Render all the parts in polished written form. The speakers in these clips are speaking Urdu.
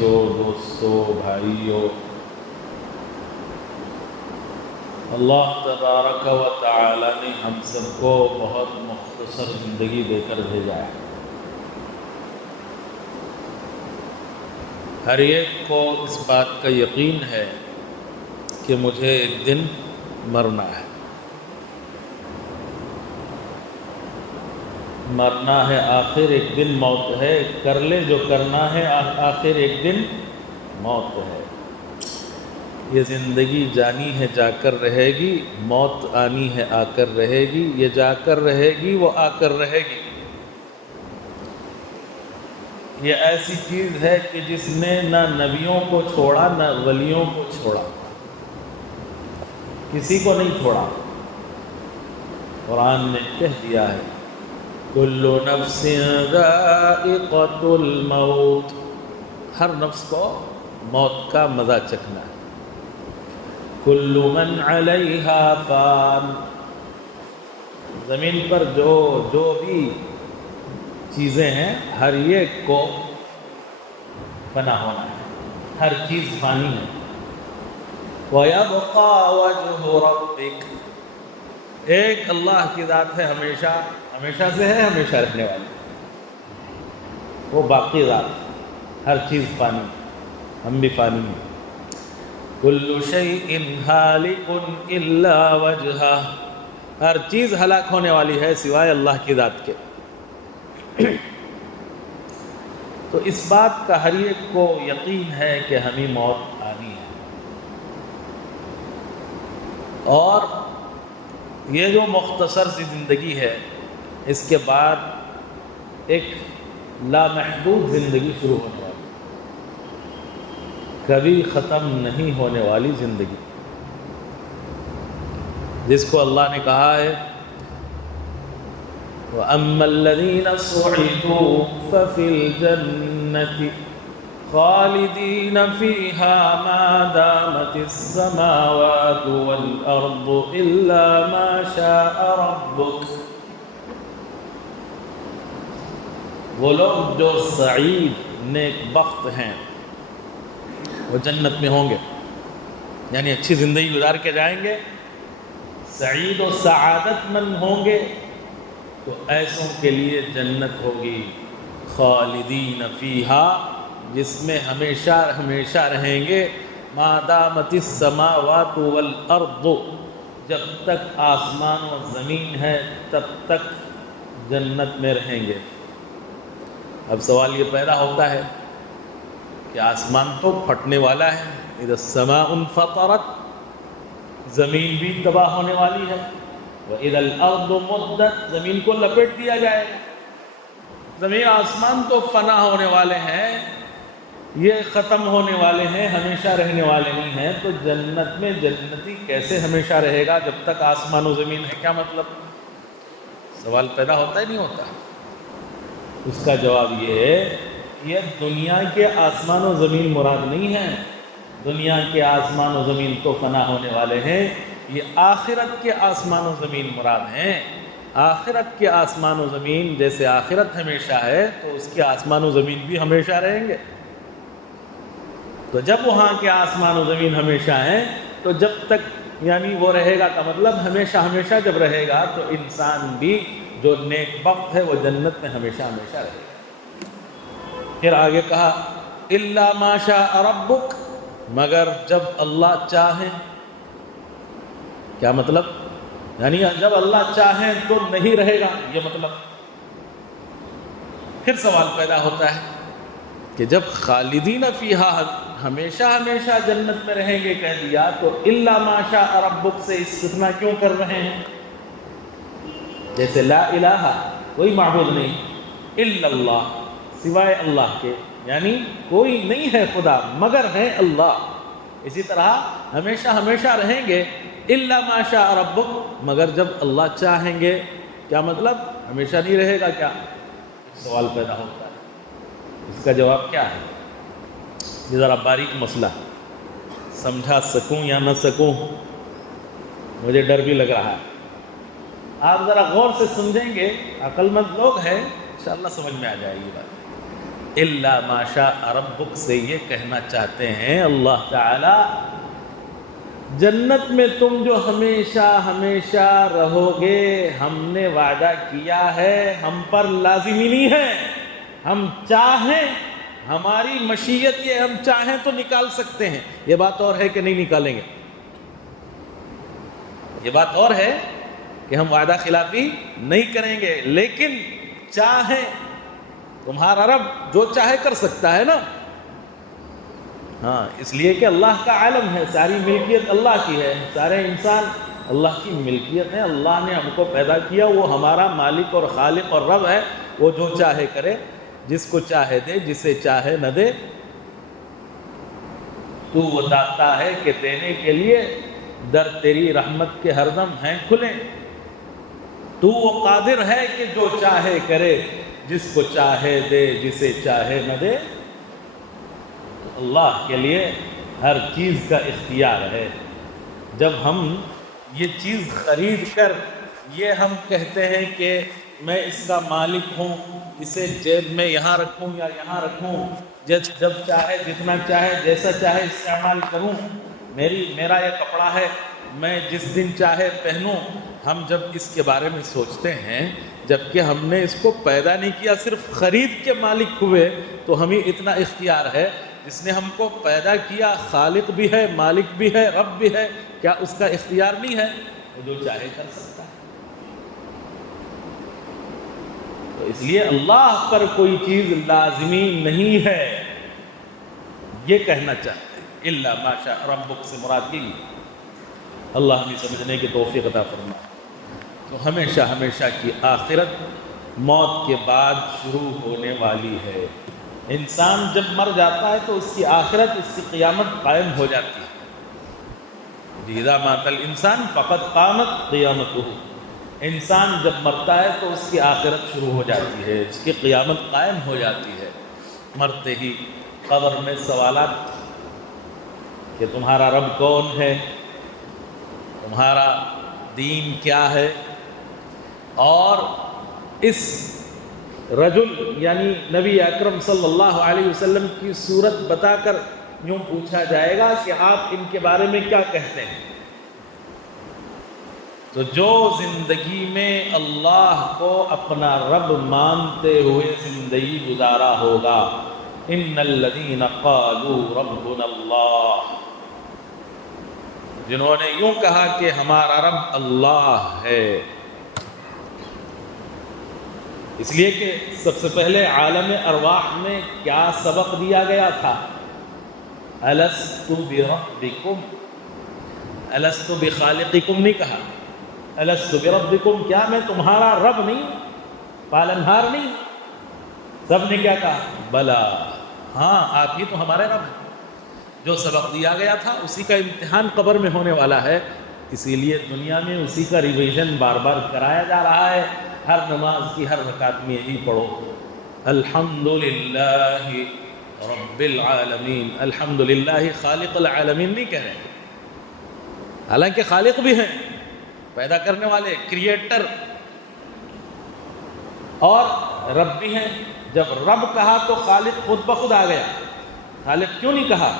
عزیزوں، دوستوں، بھائیوں، اللہ تبارک و تعالی نے ہم سب کو بہت مختصر زندگی دے کر بھیجا ہے۔ ہر ایک کو اس بات کا یقین ہے کہ مجھے ایک دن مرنا ہے، مرنا ہے، آخر ایک دن موت ہے، کر لے جو کرنا ہے، آخر ایک دن موت ہے۔ یہ زندگی جانی ہے جا کر رہے گی، موت آنی ہے آ کر رہے گی، یہ جا کر رہے گی وہ آ کر رہے گی۔ یہ ایسی چیز ہے کہ جس نے نہ نبیوں کو چھوڑا نہ ولیوں کو چھوڑا، کسی کو نہیں چھوڑا۔ قرآن نے کہہ دیا ہے کل نفس ذائقۃ الموت، ہر نفس کو موت کا مزہ چکھنا ہے۔ کل من علیہا فان، زمین پر جو بھی چیزیں ہیں ہر ایک کو فنا ہونا ہے، ہر چیز فانی ہے۔ وَيَبْقَى وَجْهُ رَبِّكَ، ایک اللہ کی ذات ہے، ہمیشہ ہمیشہ سے ہے، ہمیشہ رہنے والی، وہ باقی ذات، ہر چیز فانی، ہم بھی فانی ہیں۔ کل شیء ہالک الا وجہہ، ہر چیز ہلاک ہونے والی ہے سوائے اللہ کی ذات کے۔ تو اس بات کا ہر ایک کو یقین ہے کہ ہمیں موت آنی ہے، اور یہ جو مختصر سی زندگی ہے اس کے بعد ایک لامحدود زندگی شروع ہونے والی، کبھی ختم نہیں ہونے والی زندگی، جس کو اللہ نے کہا ہے وَأَمَّا الَّذِينَ سُعِدُوا فَفِي الْجَنَّةِ خَالِدِينَ فِيهَا مَا دَامَتِ السَّمَاوَاتُ وَالْأَرْضُ إِلَّا مَا شَاءَ رَبُّكَ، وہ لوگ جو سعید نیک بخت ہیں وہ جنت میں ہوں گے، یعنی اچھی زندگی گزار کے جائیں گے، سعید و سعادت مند ہوں گے، تو ایسوں کے لیے جنت ہوگی، خالدین فیہا، جس میں ہمیشہ ہمیشہ رہیں گے، ما دامت السماوات والارض، جب تک آسمان و زمین ہے تب تک جنت میں رہیں گے۔ اب سوال یہ پیدا ہوتا ہے کہ آسمان تو پھٹنے والا ہے، اذا السماء انفطرت، زمین بھی تباہ ہونے والی ہے، وَإِذَا الْأَرْضُ مُدَّتْ، زمین کو لپیٹ دیا جائے گا۔ زمین آسمان تو فنا ہونے والے ہیں، یہ ختم ہونے والے ہیں، ہمیشہ رہنے والے نہیں ہیں، تو جنت میں جنتی کیسے ہمیشہ رہے گا جب تک آسمان و زمین ہے؟ کیا مطلب؟ سوال پیدا ہوتا ہی نہیں ہوتا؟ اس کا جواب یہ ہے، یہ دنیا کے آسمان و زمین مراد نہیں ہے، دنیا کے آسمان و زمین تو فنا ہونے والے ہیں، یہ آخرت کے آسمان و زمین مراد ہیں۔ آخرت کے آسمان و زمین، جیسے آخرت ہمیشہ ہے تو اس کے آسمان و زمین بھی ہمیشہ رہیں گے۔ تو جب وہاں کے آسمان و زمین ہمیشہ ہیں تو جب تک، یعنی وہ رہے گا کا مطلب ہمیشہ ہمیشہ جب رہے گا تو انسان بھی جو نیک بخت ہے وہ جنت میں ہمیشہ ہمیشہ رہے گا۔ پھر آگے کہا الا ما شاء ربک، مگر جب اللہ چاہے۔ کیا مطلب؟ یعنی جب اللہ چاہے تو نہیں رہے گا، یہ مطلب۔ پھر سوال پیدا ہوتا ہے کہ جب خالدین فیہا، ہمیشہ ہمیشہ جنت میں رہیں گے کہہ دیا، تو الا ما شاء ربک سے استثناء کیوں کر رہے ہیں؟ جیسے لا الہ، کوئی معبود نہیں، الا اللہ، سوائے اللہ کے، یعنی کوئی نہیں ہے خدا مگر ہے اللہ۔ اسی طرح ہمیشہ ہمیشہ رہیں گے الا ما شاء ربک، مگر جب اللہ چاہیں گے۔ کیا مطلب؟ ہمیشہ نہیں رہے گا کیا؟ سوال پیدا ہوتا ہے۔ اس کا جواب کیا ہے؟ یہ ذرا باریک مسئلہ، سمجھا سکوں یا نہ سکوں مجھے ڈر بھی لگ رہا ہے۔ آپ ذرا غور سے سمجھیں گے، عقل مند لوگ ہیں، انشاءاللہ سمجھ میں آ جائے گی بات۔ الا ما شاء ربک سے یہ کہنا چاہتے ہیں اللہ تعالی جنت میں تم جو ہمیشہ ہمیشہ رہو گے، ہم نے وعدہ کیا ہے، ہم پر لازمی نہیں ہے، ہم چاہیں، ہماری مشیت یہ ہم چاہیں تو نکال سکتے ہیں۔ یہ بات اور ہے کہ نہیں نکالیں گے، یہ بات اور ہے کہ ہم وعدہ خلافی نہیں کریں گے، لیکن چاہیں، تمہارا رب جو چاہے کر سکتا ہے نا، ہاں، اس لیے کہ اللہ کا عالم ہے، ساری ملکیت اللہ کی ہے، سارے انسان اللہ کی ملکیت ہے، اللہ نے ہم کو پیدا کیا، وہ ہمارا مالک اور خالق اور رب ہے، وہ جو چاہے کرے، جس کو چاہے دے، جسے چاہے نہ دے۔ تو وہ داتا ہے کہ دینے کے لیے در تیری رحمت کے ہر دم ہیں کھلے، تو وہ قادر ہے کہ جو چاہے کرے، جس کو چاہے دے، جسے چاہے نہ دے۔ اللہ کے لیے ہر چیز کا اختیار ہے۔ جب ہم یہ چیز خرید کر یہ ہم کہتے ہیں کہ میں اس کا مالک ہوں، اسے جیب میں یہاں رکھوں یا یہاں رکھوں، جب چاہے، جتنا چاہے، جیسا چاہے استعمال کروں، میرا یہ کپڑا ہے، میں جس دن چاہے پہنوں، ہم جب اس کے بارے میں سوچتے ہیں، جبکہ ہم نے اس کو پیدا نہیں کیا، صرف خرید کے مالک ہوئے، تو ہمیں اتنا اختیار ہے۔ جس نے ہم کو پیدا کیا خالق بھی ہے، مالک بھی ہے، رب بھی ہے، کیا اس کا اختیار نہیں ہے؟ وہ جو چاہے کر سکتا ہے۔ تو اس لیے اللہ پر کوئی چیز لازمی نہیں ہے، یہ کہنا چاہتے ہیں۔ الا ما شاء ربک سے مراد یہی ہے۔ اللہ ہمیں سمجھنے کی توفیق عطا فرمائے۔ تو ہمیشہ ہمیشہ کی آخرت موت کے بعد شروع ہونے والی ہے۔ انسان جب مر جاتا ہے تو اس کی آخرت، اس کی قیامت قائم ہو جاتی ہے۔ اذا مات الانسان فقد قامت قیامتہ، انسان جب مرتا ہے تو اس کی آخرت شروع ہو جاتی ہے، اس کی قیامت قائم ہو جاتی ہے۔ مرتے ہی قبر میں سوالات کہ تمہارا رب کون ہے، تمہارا دین کیا ہے، اور اس رجل یعنی نبی اکرم صلی اللہ علیہ وسلم کی صورت بتا کر یوں پوچھا جائے گا کہ آپ ان کے بارے میں کیا کہتے ہیں۔ تو جو زندگی میں اللہ کو اپنا رب مانتے ہوئے زندگی گزارا ہوگا، ان الذین قالوا ربنا اللہ، جنہوں نے یوں کہا کہ ہمارا رب اللہ ہے۔ اس لیے کہ سب سے پہلے عالم ارواح میں کیا سبق دیا گیا تھا؟ الست بربکم، الست بخالقکم نہیں کہا، الست بربکم، کیا میں تمہارا رب نہیں، پالنہار نہیں؟ سب نے کیا کہا؟ بلا، ہاں آپ ہی تو ہمارے رب ہیں۔ جو سبق دیا گیا تھا اسی کا امتحان قبر میں ہونے والا ہے، اسی لیے دنیا میں اسی کا ریویژن بار بار کرایا جا رہا ہے۔ ہر نماز کی ہر رکعت میں یہی پڑھو، الحمدللہ رب العالمین، الحمدللہ خالق العالمین نہیں کہہ رہے، حالانکہ خالق بھی ہیں، پیدا کرنے والے، کریٹر، اور رب بھی ہیں۔ جب رب کہا تو خالق خود بخود آ گیا۔ خالق کیوں نہیں کہا؟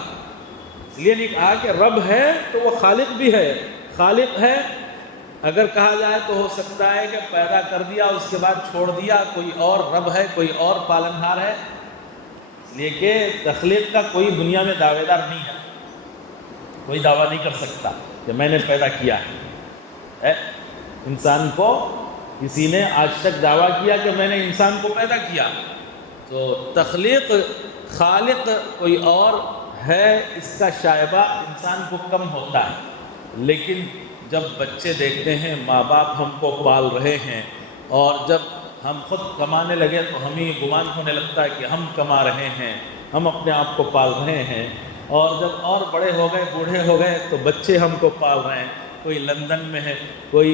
اس لیے نہیں کہا کہ رب ہے تو وہ خالق بھی ہے، خالق ہے اگر کہا جائے تو ہو سکتا ہے کہ پیدا کر دیا اس کے بعد چھوڑ دیا، کوئی اور رب ہے، کوئی اور پالنہار ہے۔ اس لیے کہ تخلیق کا کوئی دنیا میں دعوے دار نہیں ہے، کوئی دعویٰ نہیں کر سکتا کہ میں نے پیدا کیا ہے۔ انسان کو کسی نے آج تک دعویٰ کیا کہ میں نے انسان کو پیدا کیا، تو تخلیق خالق کوئی اور ہے، اس کا شائبہ انسان کو کم ہوتا ہے۔ لیکن جب بچے دیکھتے ہیں ماں باپ ہم کو پال رہے ہیں، اور جب ہم خود کمانے لگے تو ہمیں گمان ہونے لگتا ہے کہ ہم کما رہے ہیں، ہم اپنے آپ کو پال رہے ہیں، اور جب اور بڑے ہو گئے، بوڑھے ہو گئے، تو بچے ہم کو پال رہے ہیں۔ کوئی لندن میں ہے، کوئی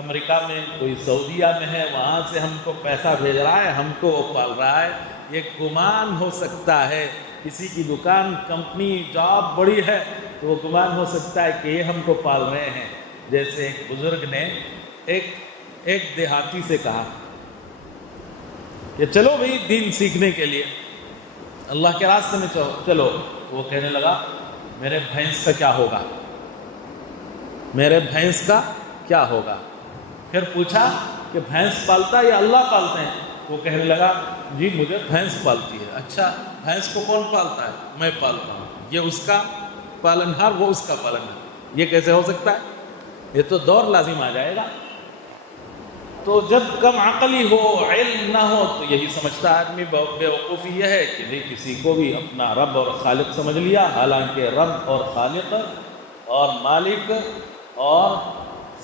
امریکہ میں، کوئی سعودیہ میں ہے، وہاں سے ہم کو پیسہ بھیج رہا ہے، ہم کو وہ پال رہا ہے۔ یہ گمان ہو سکتا ہے، کسی کی دکان، کمپنی، جاب بڑی ہے تو وہ گمان ہو سکتا ہے کہ یہ ہم کو پال رہے ہیں۔ جیسے ایک بزرگ نے ایک دیہاتی سے کہا کہ چلو بھئی دین سیکھنے کے لیے، اللہ کے راستے میں چلو. وہ کہنے لگا میرے بھینس کا کیا ہوگا, میرے بھینس کا کیا ہوگا. پھر پوچھا کہ بھینس پالتا یا اللہ پالتے ہیں؟ وہ کہنے لگا جی مجھے بھینس پالتی ہے. اچھا بھینس کو کون پالتا ہے؟ میں پالتا ہوں. یہ اس کا پالنہار, وہ اس کا پالنہار. یہ کیسے ہو سکتا ہے؟ یہ تو دور لازم آ جائے گا. تو جب کم عقلی ہو, علم نہ ہو, تو یہی سمجھتا آدمی. بے وقوفی یہ ہے کہ نہیں کسی کو بھی اپنا رب اور خالق سمجھ لیا, حالانکہ رب اور خالق اور مالک اور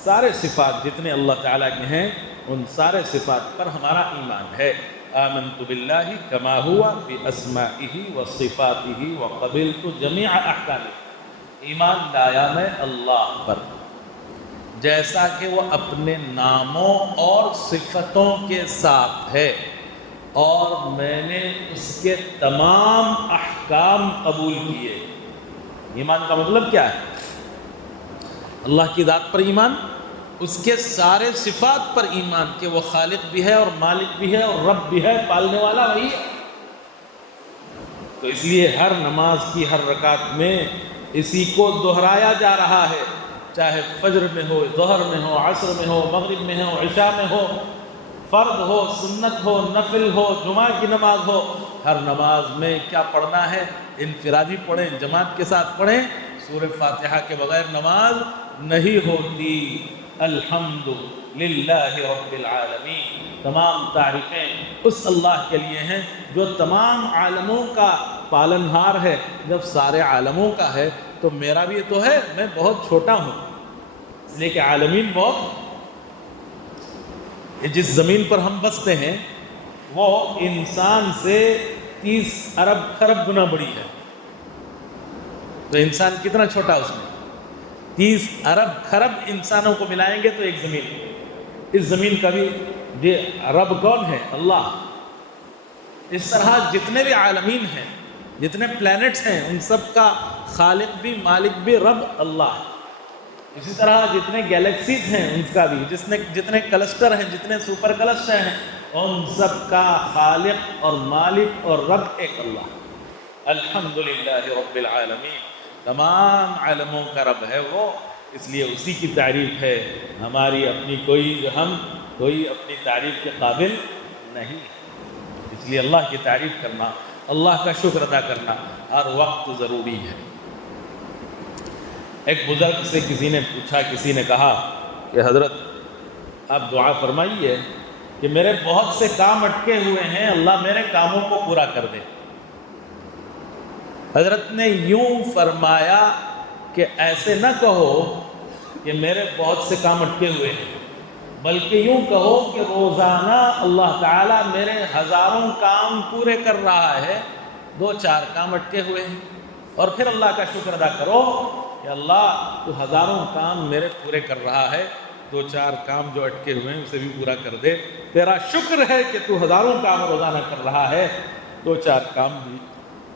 سارے صفات جتنے اللہ تعالیٰ کے ہیں ان سارے صفات پر ہمارا ایمان ہے. آمنت باللہ کما ہوا باسمائہ وصفاتہ وقبلت جمیع احکامہ. ایمان لایا میں اللہ پر جیسا کہ وہ اپنے ناموں اور صفتوں کے ساتھ ہے, اور میں نے اس کے تمام احکام قبول کیے. ایمان کا مطلب کیا ہے؟ اللہ کی ذات پر ایمان, اس کے سارے صفات پر ایمان کہ وہ خالق بھی ہے اور مالک بھی ہے اور رب بھی ہے, پالنے والا وہی ہے. تو اس لیے ہر نماز کی ہر رکعت میں اسی کو دہرایا جا رہا ہے, چاہے فجر میں ہو, ظہر میں ہو, عصر میں ہو, مغرب میں ہو, عشاء میں ہو, فرض ہو, سنت ہو, نفل ہو, جمعہ کی نماز ہو. ہر نماز میں کیا پڑھنا ہے؟ انفرادی پڑھیں, جماعت کے ساتھ پڑھیں. سورہ فاتحہ کے بغیر نماز نہیں ہوتی. الحمد للہ رب العالمین. تمام تعریفیں اس اللہ کے لیے ہیں جو تمام عالموں کا پالنہار ہے. جب سارے عالموں کا ہے تو میرا بھی تو ہے, میں بہت چھوٹا ہوں. اس لیے کہ عالمین بہت, جس زمین پر ہم بستے ہیں وہ انسان سے 30 ارب خرب گنا بڑی ہے. تو انسان کتنا چھوٹا اس میں؟ 30 ارب خرب انسانوں کو ملائیں گے تو ایک زمین. اس زمین کا بھی یہ رب کون ہے؟ اللہ. اس طرح جتنے بھی عالمین ہیں, جتنے پلانٹس ہیں, ان سب کا خالق بھی مالک بھی رب اللہ ہے. اسی طرح جتنے گیلیکسیز ہیں ان کا بھی, جتنے کلسٹر ہیں, جتنے سپر کلسٹر ہیں, ان سب کا خالق اور مالک اور رب ایک اللہ. الحمدللہ رب العالمین. تمام عالموں کا رب ہے وہ, اس لیے اسی کی تعریف ہے. ہماری اپنی کوئی اپنی تعریف کے قابل نہیں. اس لیے اللہ کی تعریف کرنا, اللہ کا شکر ادا کرنا ہر وقت ضروری ہے. ایک بزرگ سے کسی نے کہا کہ حضرت آپ دعا فرمائیے کہ میرے بہت سے کام اٹکے ہوئے ہیں, اللہ میرے کاموں کو پورا کر دے. حضرت نے یوں فرمایا کہ ایسے نہ کہو کہ میرے بہت سے کام اٹکے ہوئے ہیں, بلکہ یوں کہو کہ روزانہ اللہ تعالیٰ میرے ہزاروں کام پورے کر رہا ہے, 2-4 کام اٹکے ہوئے ہیں. اور پھر اللہ کا شکر ادا کرو کہ اللہ تو ہزاروں کام میرے پورے کر رہا ہے, 2-4 کام جو اٹکے ہوئے ہیں اسے بھی پورا کر دے. تیرا شکر ہے کہ تو ہزاروں کام روزانہ کر رہا ہے, 2-4 کام بھی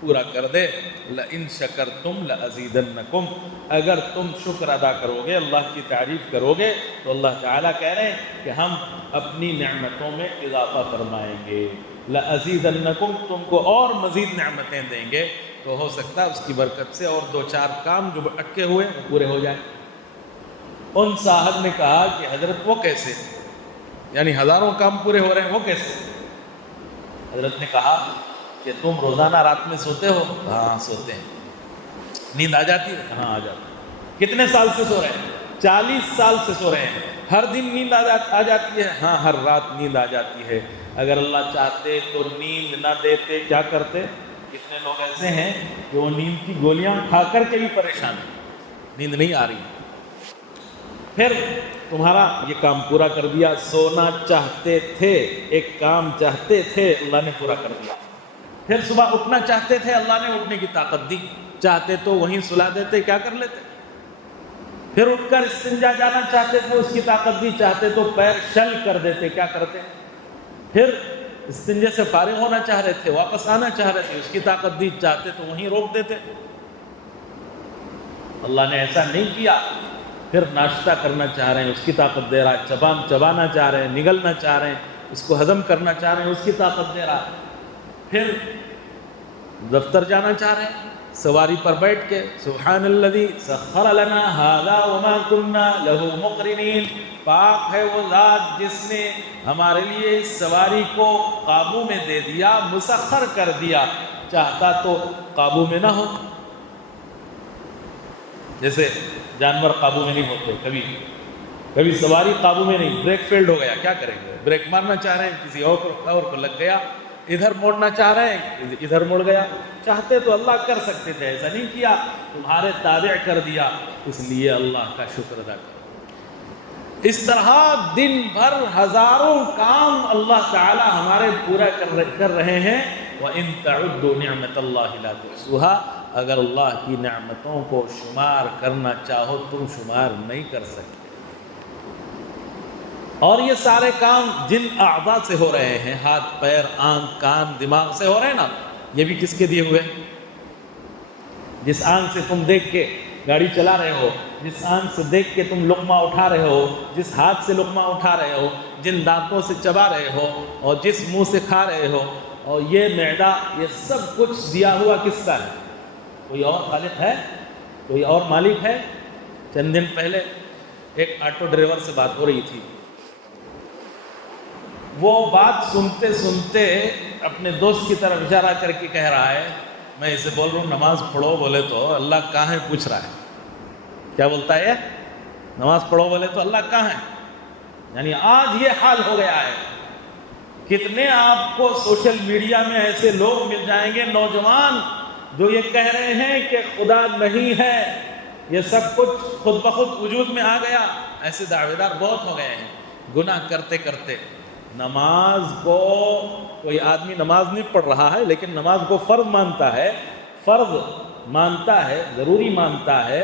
پورا کر دے. لَإِن شَكَرْتُمْ لَأَزِيدَنَّكُمْ. اگر تم شکر ادا کرو گے, اللہ کی تعریف کرو گے, تو اللہ تعالیٰ کہہ رہے ہیں کہ ہم اپنی نعمتوں میں اضافہ فرمائیں گے. لَأَزِيدَنَّكُمْ, تم کو اور مزید نعمتیں دیں گے. تو ہو سکتا ہے اس کی برکت سے اور 2-4 کام جو اٹکے ہوئے وہ پورے ہو جائیں. ان صاحب نے کہا کہ حضرت وہ کیسے, یعنی ہزاروں کام پورے ہو رہے ہیں, وہ کیسے؟ حضرت نے کہا کہ تم روزانہ رات میں سوتے ہو؟ ہاں سوتے ہیں. نیند آ جاتی ہے؟ ہاں آ جاتی ہے. کتنے سال سے سو رہے ہیں؟ 40 سال سے سو رہے ہیں. ہر دن نیند آ جاتی ہے؟ ہاں ہر رات نیند آ جاتی ہے. اگر اللہ چاہتے تو نیند نہ دیتے, کیا کرتے؟ کتنے لوگ ایسے ہیں کہ وہ نیند کی گولیاں کھا کر کے بھی پریشان ہیں, نیند نہیں آ رہی. پھر تمہارا یہ کام پورا کر دیا. سونا چاہتے تھے, ایک کام چاہتے تھے, اللہ نے پورا کر دیا. پھر صبح اٹھنا چاہتے تھے, اللہ نے اٹھنے کی طاقت دی. چاہتے تو وہیں سلا دیتے, کیا کر لیتے. پھر اٹھ کر استنجا جانا چاہتے تھے, اس کی طاقت دی. چاہتے تو پیر شل کر دیتے, کیا کرتے. پھر استنجے سے فارغ ہونا چاہ رہے تھے, واپس آنا چاہ رہے تھے, اس کی طاقت دی. چاہتے تو وہیں روک دیتے. اللہ نے ایسا نہیں کیا. پھر ناشتہ کرنا چاہ رہے ہیں, اس کی طاقت دے رہا ہے. چبانا چاہ رہے ہیں, نگلنا چاہ رہے ہیں, اس کو ہضم کرنا چاہ رہے ہیں, اس کی طاقت دے رہا ہے. پھر دفتر جانا چاہ رہے ہیں سواری پر بیٹھ کے، سبحان الذی سخر لنا ھذا وما كنا له مقرنین، پاک ہے وہ ذات جس نے ہمارے لیے اس سواری کو قابو میں دے دیا، مسخر کر دیا، چاہتا تو قابو میں نہ ہو۔ جیسے جانور قابو میں نہیں ہوتے، کبھی سواری قابو میں نہیں، بریک فیلڈ ہو گیا، کیا کریں گے؟ بریک مارنا چاہ رہے ہیں، کسی اور کو لگ گیا، ادھر موڑنا چاہ رہے ہیں، ادھر مڑ گیا۔ چاہتے تو اللہ کر سکتے تھے، ایسا نہیں کیا، تمہارے تابع کر دیا، اس لیے اللہ کا شکر ادا کرو۔ اس طرح دن بھر ہزاروں کام اللہ تعالی ہمارے پورا کر رہے ہیں۔ وَإِن تَعُدُّوا نِعْمَةَ اللَّهِ لَا تُحْصُوهَا، اگر اللہ کی نعمتوں کو شمار کرنا چاہو تم شمار نہیں کر سکتے۔ اور یہ سارے کام جن اعضاء سے ہو رہے ہیں، ہاتھ پیر آنکھ کان دماغ سے ہو رہے ہیں نا، یہ بھی کس کے دیے ہوئے؟ جس آنکھ سے تم دیکھ کے گاڑی چلا رہے ہو، جس آنکھ سے دیکھ کے تم لقمہ اٹھا رہے ہو، جس ہاتھ سے لقمہ اٹھا رہے ہو، جن دانتوں سے چبا رہے ہو اور جس منہ سے کھا رہے ہو، اور یہ معدہ، یہ سب کچھ دیا ہوا کس کا ہے؟ کوئی اور خالق ہے؟ کوئی اور مالک ہے؟ چند دن پہلے ایک آٹو ڈرائیور سے بات ہو رہی تھی، وہ بات سنتے سنتے اپنے دوست کی طرف اشارہ کر کے کہہ رہا ہے، میں اسے بول رہا ہوں نماز پڑھو، بولے تو اللہ کہاں ہے پوچھ رہا ہے۔ کیا بولتا ہے؟ نماز پڑھو بولے تو اللہ کہاں ہے؟ یعنی آج یہ حال ہو گیا ہے۔ کتنے آپ کو سوشل میڈیا میں ایسے لوگ مل جائیں گے، نوجوان، جو یہ کہہ رہے ہیں کہ خدا نہیں ہے، یہ سب کچھ خود بخود وجود میں آ گیا۔ ایسے دعوے دار بہت ہو گئے ہیں، گناہ کرتے کرتے۔ نماز کو کوئی آدمی نماز نہیں پڑھ رہا ہے لیکن نماز کو فرض مانتا ہے، فرض مانتا ہے، ضروری مانتا ہے،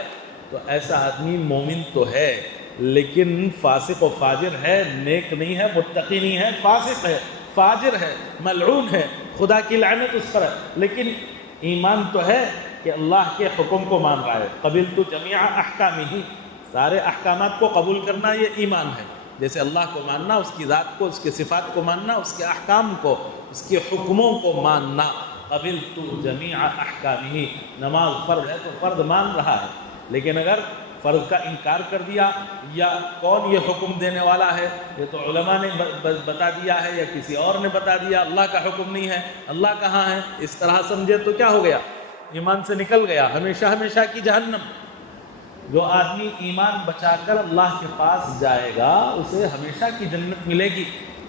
تو ایسا آدمی مومن تو ہے لیکن فاسق و فاجر ہے، نیک نہیں ہے، متقی نہیں ہے، فاسق ہے، فاجر ہے، ملعون ہے، خدا کی لعنت اس پر ہے، لیکن ایمان تو ہے کہ اللہ کے حکم کو مان رہا ہے۔ قبلت جمیع احکامہ، سارے احکامات کو قبول کرنا یہ ایمان ہے۔ جیسے اللہ کو ماننا، اس کی ذات کو، اس کے صفات کو ماننا، اس کے احکام کو، اس کے حکموں کو ماننا۔ قبلت جمیع احکامہ، نماز فرض ہے تو فرض مان رہا ہے، لیکن اگر فرض کا انکار کر دیا، یا کون یہ حکم دینے والا ہے، یہ تو علماء نے بتا دیا ہے یا کسی اور نے بتا دیا، اللہ کا حکم نہیں ہے، اللہ کہاں ہے، اس طرح سمجھے تو کیا ہو گیا؟ ایمان سے نکل گیا، ہمیشہ ہمیشہ کی جہنم۔ جو آدمی ایمان بچا کر اللہ کے پاس جائے گا اسے ہمیشہ کی جنت ملے گی،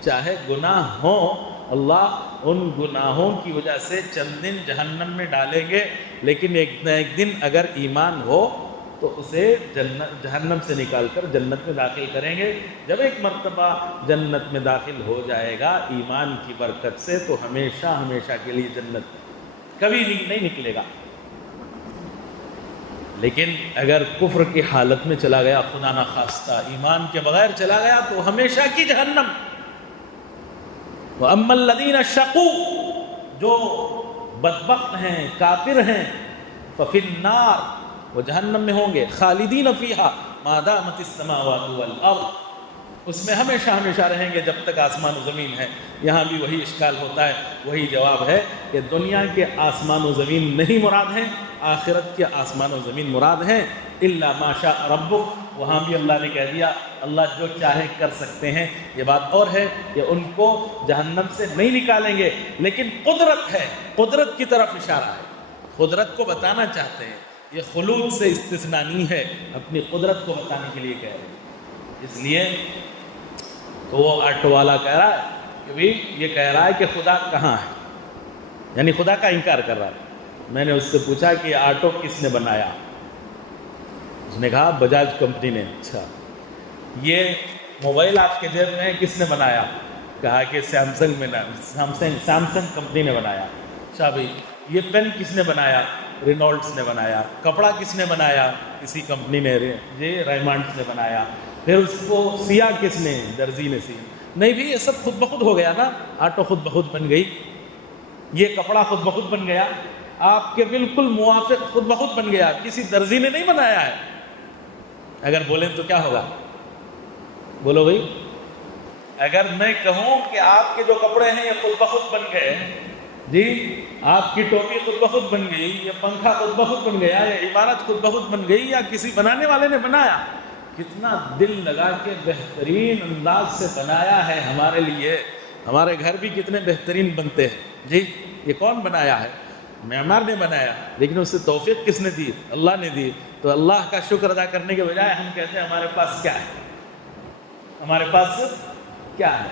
چاہے گناہ ہوں، اللہ ان گناہوں کی وجہ سے چند دن جہنم میں ڈالیں گے، لیکن ایک نہ ایک دن اگر ایمان ہو تو اسے جہنم سے نکال کر جنت میں داخل کریں گے۔ جب ایک مرتبہ جنت میں داخل ہو جائے گا ایمان کی برکت سے، تو ہمیشہ ہمیشہ کے لیے جنت کبھی نہیں نکلے گا۔ لیکن اگر کفر کی حالت میں چلا گیا، خدا نخواستہ ایمان کے بغیر چلا گیا، تو ہمیشہ کی جہنم۔ وَأَمَّا الَّذِينَ شَقُوا، جو بدبخت ہیں، کافر ہیں، فَفِي النَّارِ، وہ جہنم میں ہوں گے، خالدین فیہا ما دامت السماوات والارض، اس میں ہمیشہ ہمیشہ رہیں گے جب تک آسمان و زمین ہے۔ یہاں بھی وہی اشکال ہوتا ہے، وہی جواب ہے کہ دنیا کے آسمان و زمین نہیں مراد ہیں، آخرت کے آسمان و زمین مراد ہیں۔ الا ما شاء ربک، وہاں بھی اللہ نے کہہ دیا اللہ جو چاہے کر سکتے ہیں۔ یہ بات اور ہے کہ ان کو جہنم سے نہیں نکالیں گے، لیکن قدرت ہے، قدرت کی طرف اشارہ ہے، قدرت کو بتانا چاہتے ہیں۔ یہ خلود سے استثناء نہیں ہے، اپنی قدرت کو بتانے کے لیے کہہ رہے ہیں۔ اس لیے تو وہ آٹو والا کہہ رہا ہے کہ بھی یہ کہہ رہا ہے کہ خدا کہاں ہے، یعنی خدا کا انکار کر رہا ہے۔ میں نے اس سے پوچھا کہ آٹو کس نے بنایا؟ اس نے کہا بجاج کمپنی نے۔ اچھا، یہ موبائل آپ کے جیب میں کس نے بنایا؟ کہا کہ سیمسنگ کمپنی نے بنایا۔ اچھا بھائی، یہ پین کس نے بنایا؟ رینولڈس نے بنایا۔ کپڑا کس نے بنایا؟ کسی کمپنی نے، یہ ریمانڈس نے بنایا۔ پھر اس کو سیا کس نے؟ درزی نے سی۔ نہیں بھی، یہ سب خود بخود ہو گیا نا، آٹو خود بخود بن گئی، یہ کپڑا خود بخود بن گیا، آپ کے بالکل موافق خود بخود بن گیا، کسی درزی نے نہیں بنایا ہے۔ اگر بولیں تو کیا ہوگا؟ بولو بھائی، اگر میں کہوں کہ آپ کے جو کپڑے ہیں یہ خود بخود بن گئے، جی آپ کی ٹوپی خود بخود بن گئی، یا پنکھا خود بخود بن گیا، یا عمارت خود بخود بن گئی، یا کسی بنانے والے نے بنایا؟ کتنا دل لگا کے بہترین انداز سے بنایا ہے ہمارے لیے۔ ہمارے گھر بھی کتنے بہترین بنتے ہیں جی، یہ کون بنایا ہے؟ معمار نے بنایا، لیکن اس سے توفیق کس نے دی؟ اللہ نے دی۔ تو اللہ کا شکر ادا کرنے کے بجائے ہم کہتے ہیں ہمارے پاس کیا ہے، ہمارے پاس کیا ہے؟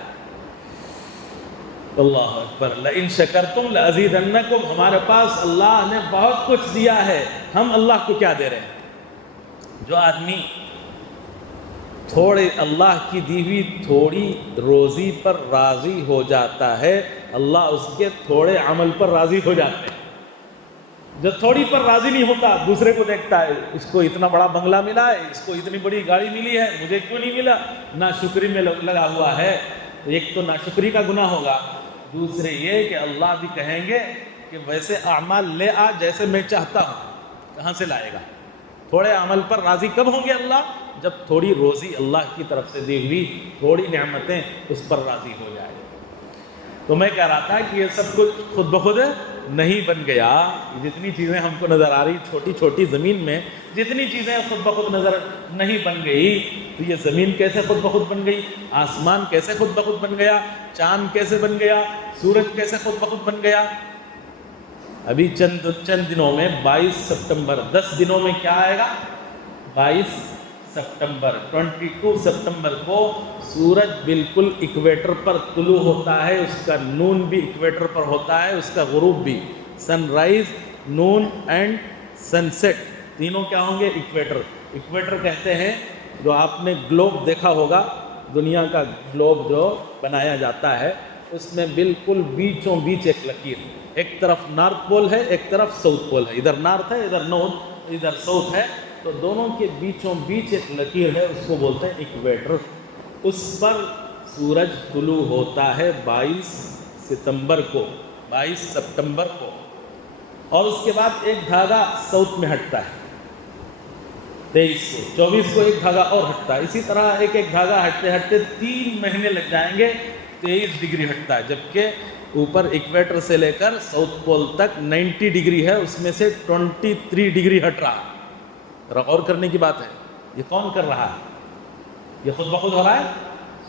اللہ اکبر، لئن شکرتم لازیدنکم، ہمارے پاس اللہ نے بہت کچھ دیا ہے، ہم اللہ کو کیا دے رہے ہیں؟ جو آدمی تھوڑے اللہ کی دی ہوئی تھوڑی روزی پر راضی ہو جاتا ہے، اللہ اس کے تھوڑے عمل پر راضی ہو جاتے ہیں۔ جو تھوڑی پر راضی نہیں ہوتا، دوسرے کو دیکھتا ہے، اس کو اتنا بڑا بنگلہ ملا ہے، اس کو اتنی بڑی گاڑی ملی ہے، مجھے کیوں نہیں ملا؟ ناشکری میں لگا ہوا ہے۔ ایک تو ناشکری کا گناہ ہوگا، دوسرے یہ کہ اللہ بھی کہیں گے کہ ویسے اعمال لے آ جیسے میں چاہتا ہوں۔ کہاں سے لائے گا؟ تھوڑے عمل پر راضی کب ہوں گے اللہ؟ جب تھوڑی روزی اللہ کی طرف سے دی ہوئی تھوڑی نعمتیں اس پر راضی ہو جائے۔ تو میں کہہ رہا تھا کہ یہ سب کچھ خود بخود نہیں بن گیا۔ جتنی چیزیں ہم کو نظر آ رہی چھوٹی چھوٹی زمین میں، جتنی چیزیں خود بخود نظر نہیں بن گئی، تو یہ زمین کیسے خود بخود بن گئی؟ آسمان کیسے خود بخود بن گیا؟ چاند کیسے بن گیا؟ سورج کیسے خود بخود بن گیا؟ ابھی چند دنوں میں 22 سپتمبر، 10 دنوں میں کیا آئے گا؟ 22 سپتمبر کو سورج بالکل ایکویٹر پر طلوع ہوتا ہے، اس کا نون بھی ایکویٹر پر ہوتا ہے، اس کا غروب بھی۔ Sunrise, noon and sunset تینوں کیا ہوں گے؟ ایکویٹر۔ ایکویٹر کہتے ہیں، جو آپ نے گلوب دیکھا ہوگا، دنیا کا گلوب جو بنایا جاتا ہے، اس میں بالکل بیچوں بیچ ایک لکیر، ایک طرف نارتھ پول ہے، ایک طرف ساؤتھ پول ہے، ادھر نارتھ ہے، ادھر نارتھ، ادھر ساؤتھ ہے، تو دونوں کے بیچوں بیچ ایک لکیر ہے، اس کو بولتے ہیں ایکویٹر۔ اس پر سورج طلوع ہوتا ہے 22 ستمبر کو، 22 سپتمبر کو، اور اس کے بعد ایک دھاگا ساؤتھ میں ہٹتا ہے 23 کو، 24 کو ایک دھاگا اور ہٹتا ہے، اسی طرح ایک ایک دھاگا ہٹتے ہٹتے 3 مہینے لگ جائیں گے، 23 ڈگری ہٹتا ہے، جبکہ اوپر ایکویٹر سے لے کر ساؤتھ پول تک 90 ڈگری ہے، اس میں سے 23 ڈگری ہٹ رہا ہے۔ غور کرنے کی بات ہے، یہ کون کر رہا ہے؟ یہ خود بخود ہو رہا ہے؟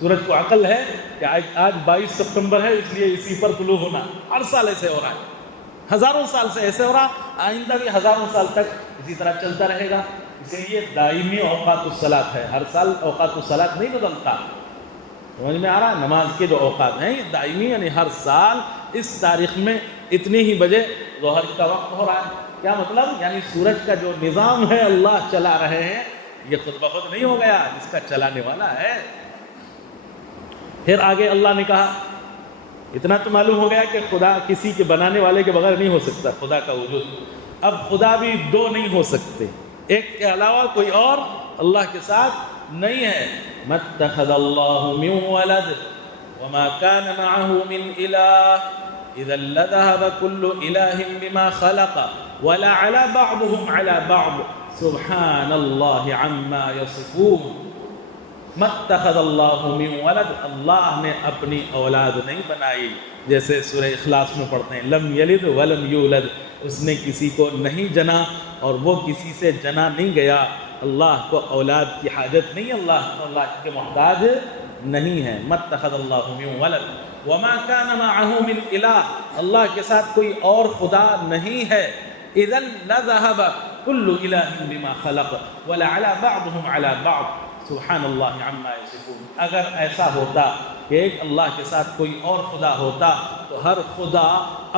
سورج کو عقل ہے کہ آج 22 سپتمبر ہے، اس لیے اسی پر طلوع ہونا؟ ہر سال ایسے ہو رہا ہے، ہزاروں سال سے ایسے ہو رہا، آئندہ بھی ہزاروں سال تک اسی طرح چلتا رہے گا۔ اسی لیے دائمی اوقات الصلاۃ ہے، ہر سال اوقات الصلاۃ نہیں بدلتا۔ سمجھ میں آ رہا ہے؟ نماز کے جو اوقات ہیں یہ دائمی، یعنی ہر سال اس تاریخ میں اتنی ہی بجے ظہر کا وقت ہو رہا ہے۔ کیا مطلب؟ یعنی سورج کا جو نظام ہے اللہ چلا رہے ہیں، یہ خود بخود نہیں ہو گیا، اس کا چلانے والا ہے۔ پھر آگے اللہ نے کہا، اتنا تو معلوم ہو گیا کہ خدا کسی کے بنانے والے کے بغیر نہیں ہو سکتا، خدا کا وجود۔ اب خدا بھی دو نہیں ہو سکتے، ایک کے علاوہ کوئی اور اللہ کے ساتھ نہیں ہے۔ مَتَّخَذَ اللَّهُ مِن وَلَدٍ وَمَا كَانَ مَعَهُ مِنْ إِلَٰهٍ إِذًا لَّذَهَبَ كُلُّ إِلَٰهٍ بِمَا خَلَقَ وَلَعَلَا بَعْضُهُمْ عَلَىٰ بَعْضٍ سُبْحَانَ اللَّهِ عَمَّا يَصِفُونَ۔ مَتَّخَذَ اللَّهُ مِن وَلَدٍ، اللہ نے اپنی اولاد نہیں بنائی، جیسے سورہ اخلاص میں پڑھتے ہیں، لم یلد ولم یولد، اس نے کسی کو نہیں جنا اور وہ کسی سے جنا نہیں گیا۔ اللہ کو اولاد کی حاجت نہیں، اللہ کے محتاج نہیں ہے۔ مَتَّخَذَ اللَّهُ مِن وَلَدٍ وَمَا كَانَ مَعَهُ مِنْ إِلَٰهٍ، اللہ کے ساتھ کوئی اور خدا نہیں ہے۔ إِذًا لَّذَهَبَ كُلُّ إِلَٰهٍ بِمَا خَلَقَ وَلَعَلَا بَعْضُهُمْ عَلَىٰ بَعْضٍ سبحان اللہ عما یصفون۔ اگر ایسا ہوتا کہ ایک اللہ کے ساتھ کوئی اور خدا ہوتا تو ہر خدا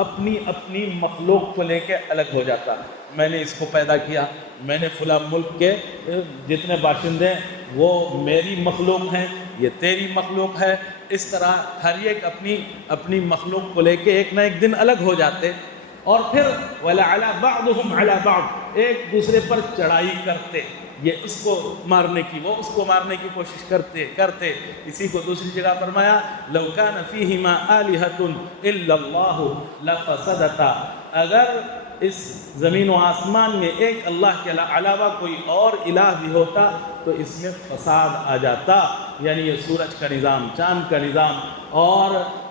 اپنی اپنی مخلوق کو لے کے الگ ہو جاتا۔ میں نے اس کو پیدا کیا، میں نے فلاں ملک کے جتنے باشندے وہ میری مخلوق ہیں، یہ تیری مخلوق ہے، اس طرح ہر ایک اپنی اپنی مخلوق کو لے کے ایک نہ ایک دن الگ ہو جاتے، اور پھر وَلَعَلَا بَعْضُهُمْ عَلَىٰ بَعْضٍ، ایک دوسرے پر چڑھائی کرتے، یہ اس کو مارنے کی، وہ اس کو مارنے کی کوشش کرتے۔ اسی کو دوسری جگہ فرمایا، لَوْ كَانَ فِيهِمَا آلِهَةٌ إِلَّا اللَّهُ لَفَسَدَتَا، اگر اس زمین و آسمان میں ایک اللہ کے علاوہ کوئی اور الہ بھی ہوتا تو اس میں فساد آ جاتا۔ یعنی یہ سورج کا نظام، چاند کا نظام اور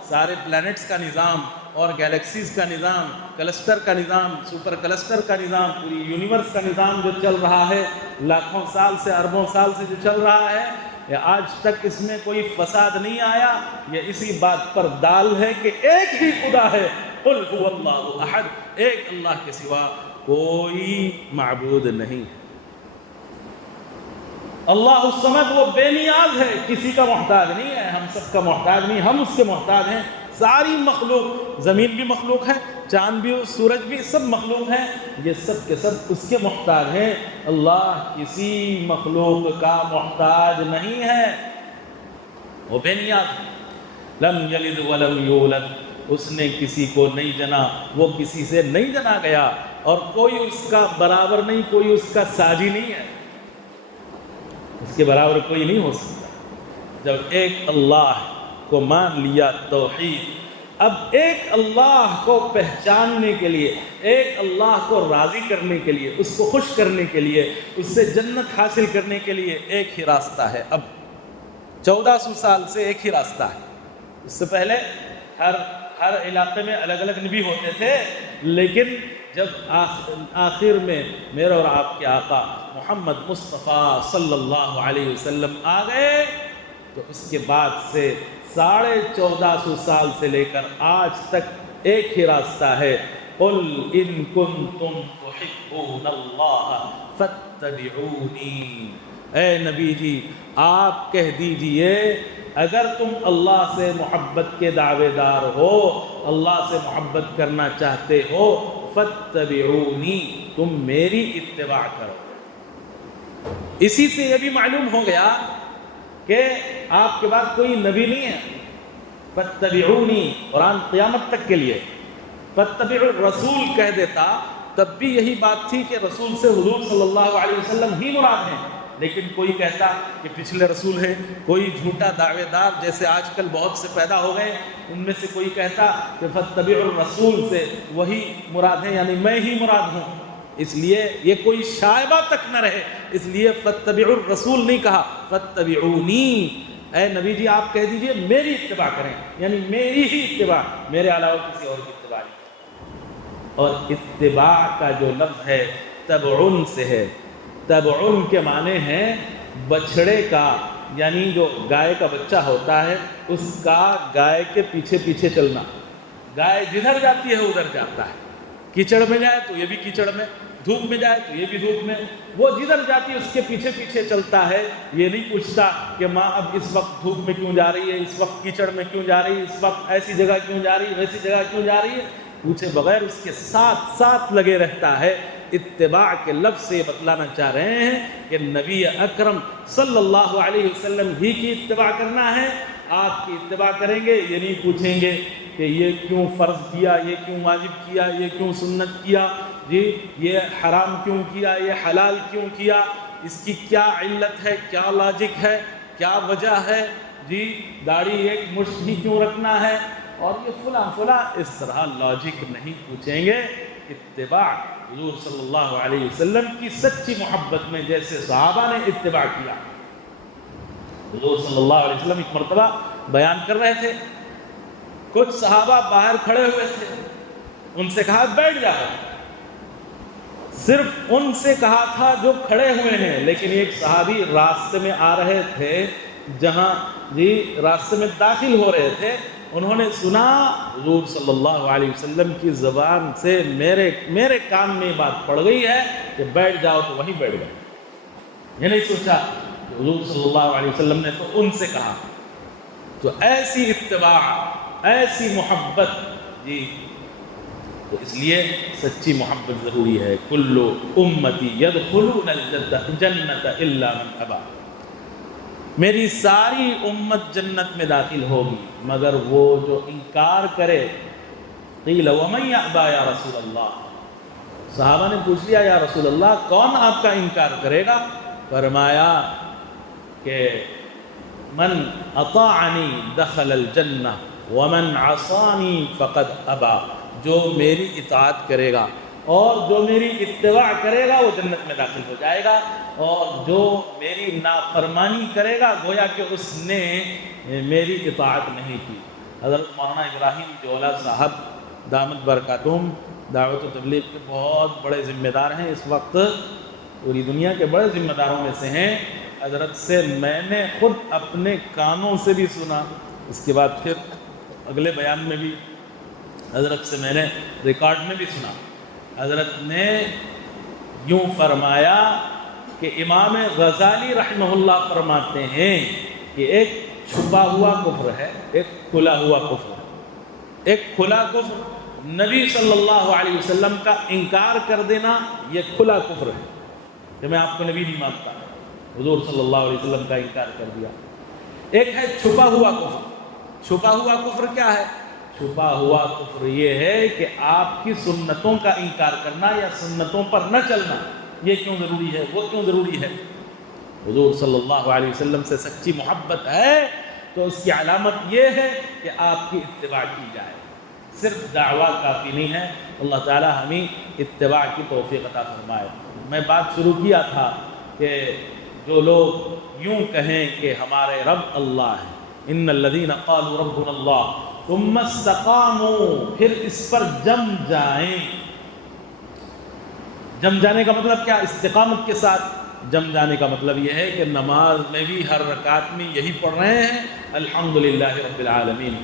سارے پلانٹس کا نظام اور گیلیکسیز کا نظام، کلسٹر کا نظام، سپر کلسٹر کا نظام، پوری یونیورس کا نظام جو چل رہا ہے لاکھوں سال سے، اربوں سال سے جو چل رہا ہے، یہ آج تک اس میں کوئی فساد نہیں آیا، یہ اسی بات پر دال ہے کہ ایک ہی خدا ہے، قل هو اللہ احد، ایک اللہ کے سوا کوئی معبود نہیں ہے۔ اللہ الصمد، وہ بے نیاز ہے، کسی کا محتاج نہیں ہے، ہم سب کا محتاج نہیں، ہم اس کے محتاج ہیں۔ ساری مخلوق، زمین بھی مخلوق ہے، چاند بھی، سورج بھی، سب مخلوق ہیں، یہ سب کے سب اس کے محتاج ہیں۔ اللہ کسی مخلوق کا محتاج نہیں ہے، وہ بے نیاز۔ لم یلد ولم یولد، اس نے کسی کو نہیں جنا، وہ کسی سے نہیں جنا گیا، اور کوئی اس کا برابر نہیں، کوئی اس کا ساجی نہیں ہے، اس کے برابر کوئی نہیں ہو سکتا۔ جب ایک اللہ کو مان لیا توحید، اب ایک اللہ کو پہچاننے کے لیے، ایک اللہ کو راضی کرنے کے لیے، اس کو خوش کرنے کے لیے، اس سے جنت حاصل کرنے کے لیے ایک ہی راستہ ہے۔ اب 1400 سال سے ایک ہی راستہ ہے۔ اس سے پہلے ہر علاقے میں الگ الگ نبی ہوتے تھے، لیکن جب آخر میں میرے اور آپ کے آقا محمد مصطفیٰ صلی اللہ علیہ وسلم آ گئے، تو اس کے بعد سے 1450 سال سے لے کر آج تک ایک ہی راستہ ہے، قل ان کنتم تحبون اللہ فاتبعونی، اے نبی جی آپ کہہ دیجئے اگر تم اللہ سے محبت کے دعوے دار ہو، اللہ سے محبت کرنا چاہتے ہو، فاتبعونی، تم میری اتباع کرو۔ اسی سے یہ بھی معلوم ہو گیا کہ آپ کے بعد کوئی نبی نہیں ہے۔ فاتبعونی قرآن قیامت تک کے لیے، فاتبعوا الرسول کہہ دیتا تب بھی یہی بات تھی کہ رسول سے حضور صلی اللہ علیہ وسلم ہی مراد ہیں، لیکن کوئی کہتا کہ پچھلے رسول ہیں، کوئی جھوٹا دعوے دار جیسے آج کل بہت سے پیدا ہو گئے، ان میں سے کوئی کہتا کہ فاتبعوا الرسول سے وہی مراد ہیں، یعنی میں ہی مراد ہوں۔ اس لیے یہ کوئی شائبہ تک نہ رہے، اس لیے فاتبعوا الرسول نہیں کہا، فاتبعونی، اے نبی جی آپ کہہ دیجئے میری اتباع کریں، یعنی میری ہی اتباع، میرے علاوہ کسی اور کی اتباع نہیں۔ اور اتباع کا جو لفظ ہے تبعن سے ہے، تبعن کے معنی ہیں بچڑے کا، یعنی جو گائے کا بچہ ہوتا ہے اس کا گائے کے پیچھے پیچھے چلنا، گائے جدھر جاتی ہے ادھر جاتا ہے، کیچڑ میں جائے تو یہ بھی کیچڑ میں، دھوپ میں جائے تو یہ بھی دھوپ میں، وہ جدھر جاتی ہے اس کے پیچھے پیچھے چلتا ہے، یہ نہیں پوچھتا کہ ماں اب اس وقت دھوپ میں کیوں جا رہی ہے، اس وقت کیچڑ میں کیوں جا رہی ہے، اس وقت ایسی جگہ کیوں جا رہی ہے، ویسی جگہ کیوں جا رہی ہے، پوچھے بغیر اس کے ساتھ ساتھ لگے رہتا ہے۔ اتباع کے لفظ سے بتلانا چاہ رہے ہیں کہ نبی اکرم صلی اللہ علیہ وسلم ہی کی اتباع کرنا ہے۔ آپ کی اتباع کریں گے، یہ نہیں پوچھیں گے کہ یہ کیوں فرض کیا، یہ کیوں واجب کیا، یہ کیوں سنت کیا، جی یہ حرام کیوں کیا، یہ حلال کیوں کیا، اس کی کیا علت ہے، کیا لاجک ہے، کیا وجہ ہے، جی داڑھی ایک مشت ہی کیوں رکھنا ہے، اور یہ فلاں فلاں، اس طرح لاجک نہیں پوچھیں گے۔ اتباع حضور صلی اللہ علیہ وسلم کی سچی محبت میں جیسے صحابہ نے اتباع کیا۔ حضور صلی اللہ علیہ وسلم ایک مرتبہ بیان کر رہے تھے، کچھ صحابہ باہر کھڑے ہوئے تھے، ان سے کہا بیٹھ جاؤ، صرف ان سے کہا تھا جو کھڑے ہوئے ہیں، لیکن ایک صحابی راستے میں آ رہے تھے، جہاں راستے میں داخل ہو رہے تھے، انہوں نے سنا حضور صلی اللہ علیہ وسلم کی زبان سے میرے کان میں بات پڑ گئی ہے کہ بیٹھ جاؤ، تو وہیں بیٹھ گئے۔ یہ نہیں سوچا کہ حضور صلی اللہ علیہ وسلم نے تو ان سے کہا۔ تو ایسی اتباع، ایسی محبت، تو اس لیے سچی محبت ضروری ہے۔ کل امتی یدخلون الجنت الا من ابا، میری ساری امت جنت میں داخل ہوگی مگر وہ جو انکار کرے۔ قیل ومن یأبا یا رسول اللہ، صحابہ نے پوچھ لیا یا رسول اللہ کون آپ کا انکار کرے گا؟ فرمایا کہ من اطاعنی دخل الجنہ ومن عصانی فقد ابا، جو میری اطاعت کرے گا اور جو میری اتباع کرے گا وہ جنت میں داخل ہو جائے گا، اور جو میری نافرمانی کرے گا گویا کہ اس نے میری اطاعت نہیں کی۔ حضرت مولانا ابراہیم جولا صاحب دامت برکاتہم دعوت و تبلیغ کے بہت بڑے ذمہ دار ہیں، اس وقت پوری دنیا کے بڑے ذمہ داروں میں سے ہیں۔ حضرت سے میں نے خود اپنے کانوں سے بھی سنا، اس کے بعد پھر اگلے بیان میں بھی حضرت سے میں نے ریکارڈ میں بھی سنا۔ حضرت نے یوں فرمایا کہ امام غزالی رحمہ اللہ فرماتے ہیں کہ ایک چھپا ہوا کفر ہے، ایک کھلا ہوا کفر ہے۔ ایک کھلا کفر نبی صلی اللہ علیہ وسلم کا انکار کر دینا، یہ کھلا کفر ہے کہ میں آپ کو نبی نہیں مانتا، حضور صلی اللہ علیہ وسلم کا انکار کر دیا۔ ایک ہے چھپا ہوا کفر۔ چھپا ہوا کفر کیا ہے؟ چھپا ہوا کفر یہ ہے کہ آپ کی سنتوں کا انکار کرنا یا سنتوں پر نہ چلنا، یہ کیوں ضروری ہے، وہ کیوں ضروری ہے۔ حضور صلی اللہ علیہ وسلم سے سچی محبت ہے تو اس کی علامت یہ ہے کہ آپ کی اتباع کی جائے، صرف دعویٰ کافی نہیں ہے۔ اللہ تعالی ہمیں اتباع کی توفیق عطا فرمائے۔ میں بات شروع کیا تھا کہ جو لوگ یوں کہیں کہ ہمارے رب اللہ ہے، ان الذین قالوا ربنا اللہ ثم استقاموا، پھر اس پر جم جائیں۔ جم جانے کا مطلب کیا؟ استقامت کے ساتھ جم جانے کا مطلب یہ ہے کہ نماز میں بھی ہر رکعت میں یہی پڑھ رہے ہیں الحمدللہ رب العالمین،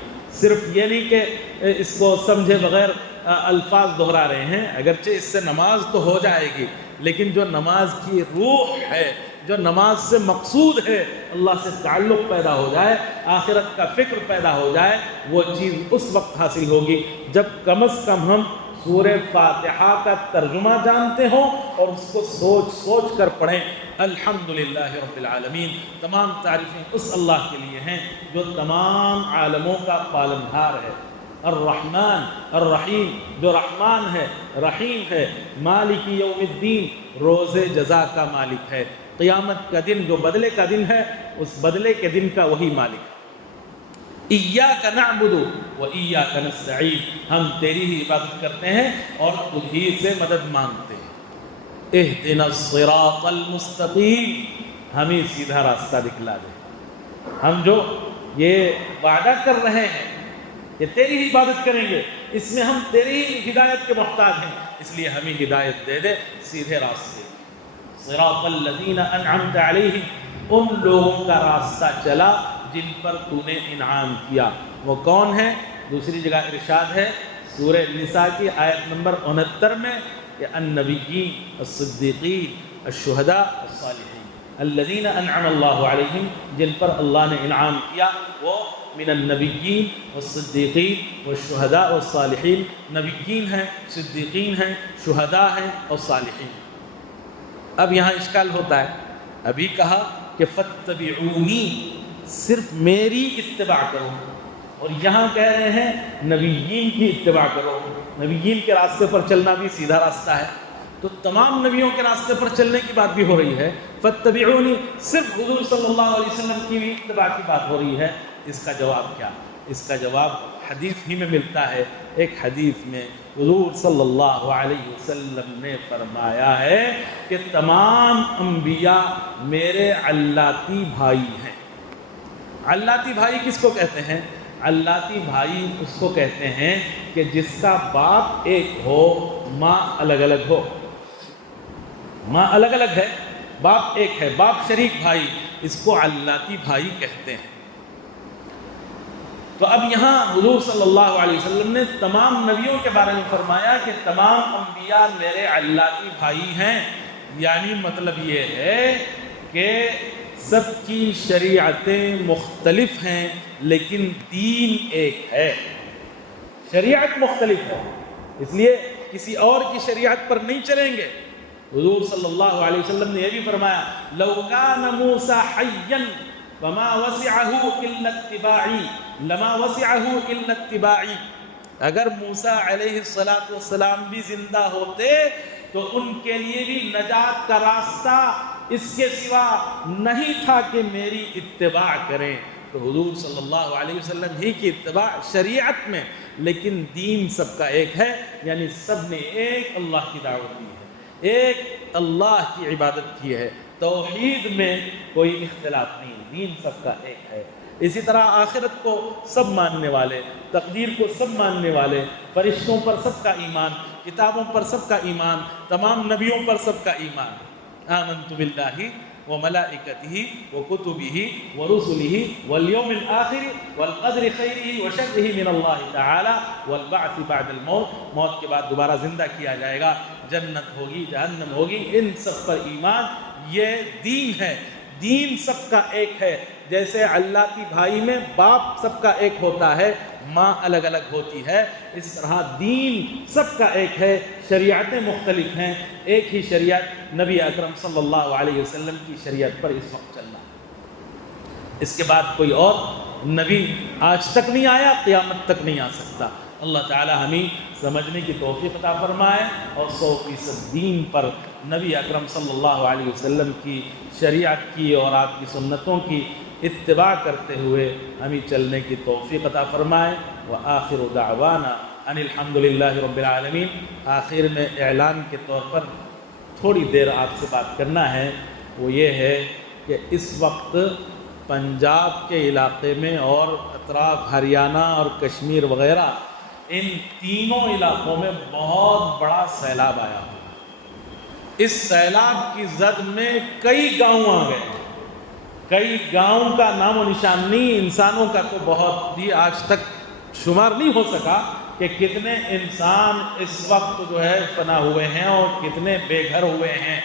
صرف یہ نہیں کہ اس کو سمجھے بغیر الفاظ دہرا رہے ہیں، اگرچہ اس سے نماز تو ہو جائے گی، لیکن جو نماز کی روح ہے، جو نماز سے مقصود ہے، اللہ سے تعلق پیدا ہو جائے، آخرت کا فکر پیدا ہو جائے، وہ چیز اس وقت حاصل ہوگی جب کم از کم ہم سورہ فاتحہ کا ترجمہ جانتے ہوں اور اس کو سوچ سوچ کر پڑھیں۔ الحمدللہ رب العالمین، تمام تعریفیں اس اللہ کے لیے ہیں جو تمام عالموں کا پالنہار ہے، الرحمن الرحیم، جو رحمان ہے رحیم ہے، مالک یوم الدین، روز جزا کا مالک ہے، قیامت کا دن جو بدلے کا دن ہے، اس بدلے کے دن کا وہی مالک ہے۔ ایاک نعبد و ایاک نستعین، ہم تیری ہی عبادت کرتے ہیں اور تجھی سے مدد مانگتے ہیں۔ اہدنا الصراط المستقیم، ہمیں سیدھا راستہ دکھلا دے۔ ہم جو یہ وعدہ کر رہے ہیں کہ تیری ہی عبادت کریں گے، اس میں ہم تیری ہی ہدایت کے محتاج ہیں، اس لیے ہمیں ہدایت دے دے سیدھے راستے۔ صراط الذین انعمت علیہم، ان لوگوں کا راستہ چلا جن پر تو نے انعام کیا۔ وہ کون ہے؟ دوسری جگہ ارشاد ہے سورہ نساء کی آیت نمبر 69 میں کہ النبیین الصدیقین الشہداء الصالحین، الذین انعم اللہ علیہم، جن پر اللہ نے انعام کیا وہ من النبیین والصدیقین والشہداء والصالحین، نبیین ہیں، صدیقین ہیں، شہداء ہیں اور صالحین۔ اب یہاں اشکال ہوتا ہے، ابھی کہا کہ فاتبعونی، صرف میری اتباع کرو، اور یہاں کہہ رہے ہیں نبیین کی اتباع کرو۔ نبیین کے راستے پر چلنا بھی سیدھا راستہ ہے، تو تمام نبیوں کے راستے پر چلنے کی بات بھی ہو رہی ہے۔ فاتبعونی، صرف حضور صلی اللہ علیہ وسلم کی بھی اتباع کی بات ہو رہی ہے۔ اس کا جواب کیا؟ اس کا جواب حدیث ہی میں ملتا ہے۔ ایک حدیث میں حضور صلی اللہ علیہ وسلم نے فرمایا ہے کہ تمام انبیاء میرے علاتی بھائی ہیں۔ علاتی بھائی کس کو کہتے ہیں؟ علاتی بھائی اس کو کہتے ہیں کہ جس کا باپ ایک ہو، ماں الگ الگ ہو۔ ماں الگ الگ ہے، باپ ایک ہے، باپ شریک بھائی، اس کو علاتی بھائی کہتے ہیں۔ تو اب یہاں حضور صلی اللہ علیہ وسلم نے تمام نبیوں کے بارے میں فرمایا کہ تمام انبیاء میرے علاتی بھائی ہیں، یعنی مطلب یہ ہے کہ سب کی شریعتیں مختلف ہیں لیکن دین ایک ہے۔ شریعت مختلف ہے، اس لیے کسی اور کی شریعت پر نہیں چلیں گے۔ حضور صلی اللہ علیہ وسلم نے یہ بھی فرمایا لو کان موسیٰ حیا فما وسعہ الا اتباعی، لما وسعہ الا اتباعی، اگر موسیٰ علیہ السلام بھی زندہ ہوتے تو ان کے لیے بھی نجات کا راستہ اس کے سوا نہیں تھا کہ میری اتباع کریں۔ تو حضور صلی اللہ علیہ وسلم ہی کی اتباع شریعت میں، لیکن دین سب کا ایک ہے، یعنی سب نے ایک اللہ کی دعوت دی ہے، ایک اللہ کی عبادت کی ہے۔ توحید میں کوئی اختلاف نہیں، دین سب کا ایک ہے۔ اسی طرح آخرت کو سب ماننے والے، تقدیر کو سب ماننے والے، فرشتوں پر سب کا ایمان، کتابوں پر سب کا ایمان، تمام نبیوں پر سب کا ایمان۔ آمنت باللہ وملائکتہ وکتبہ ورسلہ والیوم الآخر والقدر خیرہ وشرہ من اللہ تعالی والبعث بعد الموت، موت کے بعد دوبارہ زندہ کیا جائے گا، جنت ہوگی، جہنم ہوگی، ان سب پر ایمان۔ یہ دین ہے، دین سب کا ایک ہے۔ جیسے اللہ کی بھائی میں باپ سب کا ایک ہوتا ہے، ماں الگ الگ ہوتی ہے، اس طرح دین سب کا ایک ہے، شریعتیں مختلف ہیں، ایک ہی شریعت نبی اکرم صلی اللہ علیہ وسلم کی شریعت پر اس وقت چلنا ہے۔ اس کے بعد کوئی اور نبی آج تک نہیں آیا، قیامت تک نہیں آ سکتا۔ اللہ تعالی ہمیں سمجھنے کی توفیق عطا فرمائے اور 100% دین پر نبی اکرم صلی اللہ علیہ وسلم کی شریعت کی اور آپ کی سنتوں کی اتباع کرتے ہوئے ہمیں چلنے کی توفیق عطا فرمائے۔ وآخر دعوانا ان الحمد للہ رب العالمین۔ آخر میں اعلان کے طور پر تھوڑی دیر آپ سے بات کرنا ہے، وہ یہ ہے کہ اس وقت پنجاب کے علاقے میں اور اطراف ہریانہ اور کشمیر وغیرہ ان تینوں علاقوں میں بہت بڑا سیلاب آیا ہوا۔ اس سیلاب کی زد میں کئی گاؤں آ گئے، کئی گاؤں کا نام و نشان نہیں، انسانوں کا تو بہت ہی آج تک شمار نہیں ہو سکا کہ کتنے انسان اس وقت جو ہے فنا ہوئے ہیں اور کتنے بے گھر ہوئے ہیں۔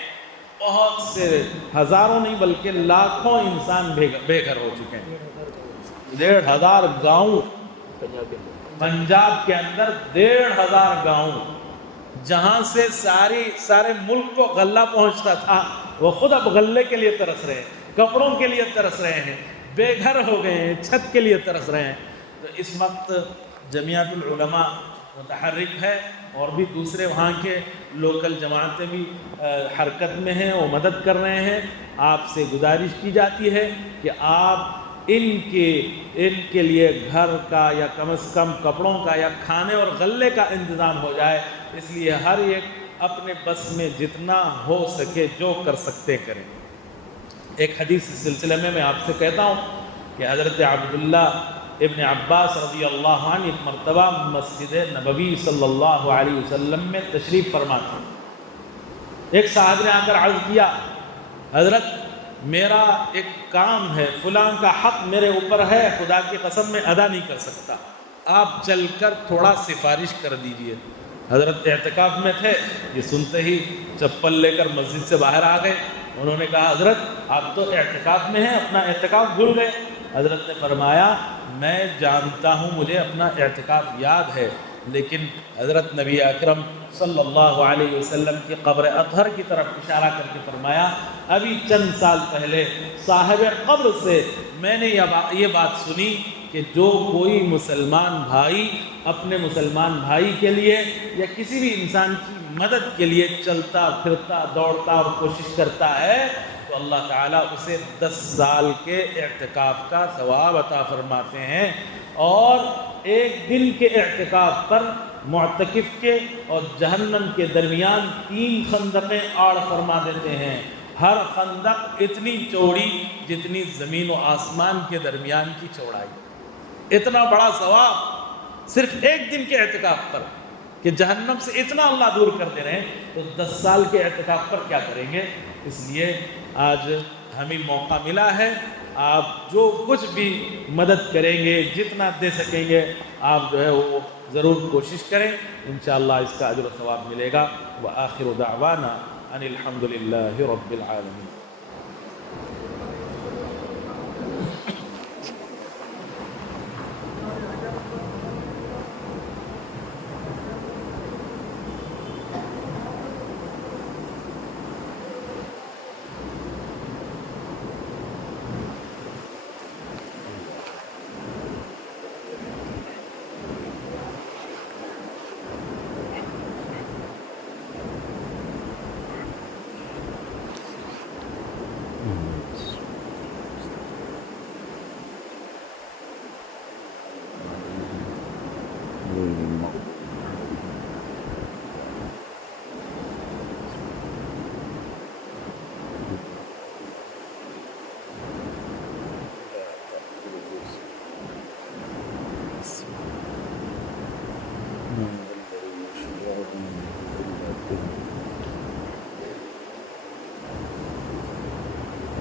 بہت سے ہزاروں نہیں بلکہ لاکھوں انسان بے گھر ہو چکے ہیں۔ 1,500 گاؤں پنجاب کے اندر، 1,500 گاؤں جہاں سے سارے ملک کو غلہ پہنچتا تھا، وہ خود اب غلے کے لیے ترس رہے ہیں، کپڑوں کے لیے ترس رہے ہیں، بے گھر ہو گئے ہیں، چھت کے لیے ترس رہے ہیں۔ تو اس وقت جمعیت العلماء متحرک ہے اور بھی دوسرے وہاں کے لوکل جماعتیں بھی حرکت میں ہیں، وہ مدد کر رہے ہیں۔ آپ سے گزارش کی جاتی ہے کہ آپ ان کے لیے گھر کا یا کم از کم کپڑوں کا یا کھانے اور غلے کا انتظام ہو جائے۔ اس لیے ہر ایک اپنے بس میں جتنا ہو سکے جو کر سکتے کریں۔ ایک حدیث اس سلسلے میں آپ سے کہتا ہوں کہ حضرت عبداللہ ابن عباس رضی اللہ عنہ ایک مرتبہ مسجد نبوی صلی اللہ علیہ وسلم میں تشریف فرما تھے۔ ایک صاحب نے آ کر عرض کیا، حضرت میرا ایک کام ہے، فلاں کا حق میرے اوپر ہے، خدا کی قسم میں ادا نہیں کر سکتا، آپ چل کر تھوڑا سفارش کر دیجئے۔ حضرت اعتکاف میں تھے، یہ سنتے ہی چپل لے کر مسجد سے باہر آ گئے۔ انہوں نے کہا، حضرت آپ تو اعتکاف میں ہیں، اپنا اعتکاف بھول گئے۔ حضرت نے فرمایا، میں جانتا ہوں، مجھے اپنا اعتکاف یاد ہے، لیکن حضرت نبی اکرم صلی اللہ علیہ وسلم کی قبر اطہر کی طرف اشارہ کر کے فرمایا، ابھی چند سال پہلے صاحب قبر سے میں نے یہ بات سنی کہ جو کوئی مسلمان بھائی اپنے مسلمان بھائی کے لیے یا کسی بھی انسان کی مدد کے لیے چلتا پھرتا دوڑتا اور کوشش کرتا ہے تو اللہ تعالیٰ اسے 10 سال کے اعتکاف کا ثواب عطا فرماتے ہیں، اور ایک دن کے اعتکاف پر معتکف کے اور جہنم کے درمیان 3 خندقیں آڑ فرما دیتے ہیں، ہر خندق اتنی چوڑی جتنی زمین و آسمان کے درمیان کی چوڑائی۔ اتنا بڑا ثواب صرف ایک دن کے اعتکاف پر کہ جہنم سے اتنا اللہ دور کر دے رہے ہیں، تو 10 سال کے اعتکاف پر کیا کریں گے؟ اس لیے آج ہمیں موقع ملا ہے، آپ جو کچھ بھی مدد کریں گے، جتنا دے سکیں گے، آپ جو ہے وہ ضرور کوشش کریں، انشاءاللہ اس کا اجر و ثواب ملے گا۔ وآخر دعوانا ان الحمد للہ رب العالمین۔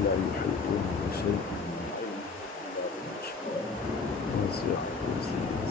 لا يحيطون بشيء من علمه إلا بما شاء. وسع كرسيه